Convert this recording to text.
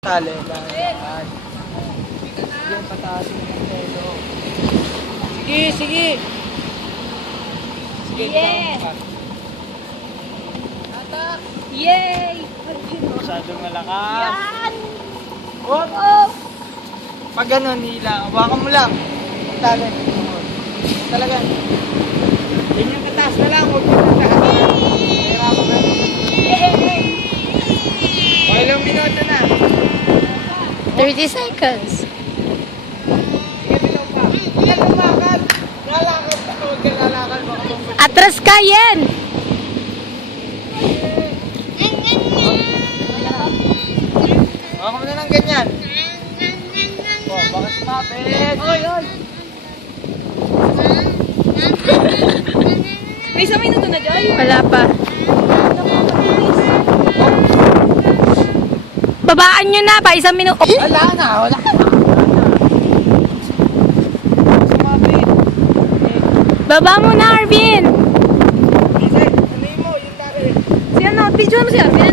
Tali, lahat. Sige, pataasin mo ng telo. Sige, sige. Sige, Yes. Atak! Yay! Masyadong malakas. Yan! Hop! Oh! Pag ganun, hila. Hawakan mo lang. Tali. Talaga. Yan yung kataas na lang. Huwag yung kataas. Kaya ako ba? Yay! Okay, ilang minuto na. 30 seconds. Sige, bilang pa. Yan, lumakad. Lalakad pa. Huwag ka lalakad. Baka mong Atras ka, Yen! Hawakan mo na ng ganyan. Oh, baka sumabit. Oy, oy. May isang minuto na, Joy. Wala pa. Babaan nyo na pa, isang minuto. Wala na, wala na. Sumabit. Baba mo na, Arvin! Listen, ano mo, yung tari. Si ano, video mo siya. Kaya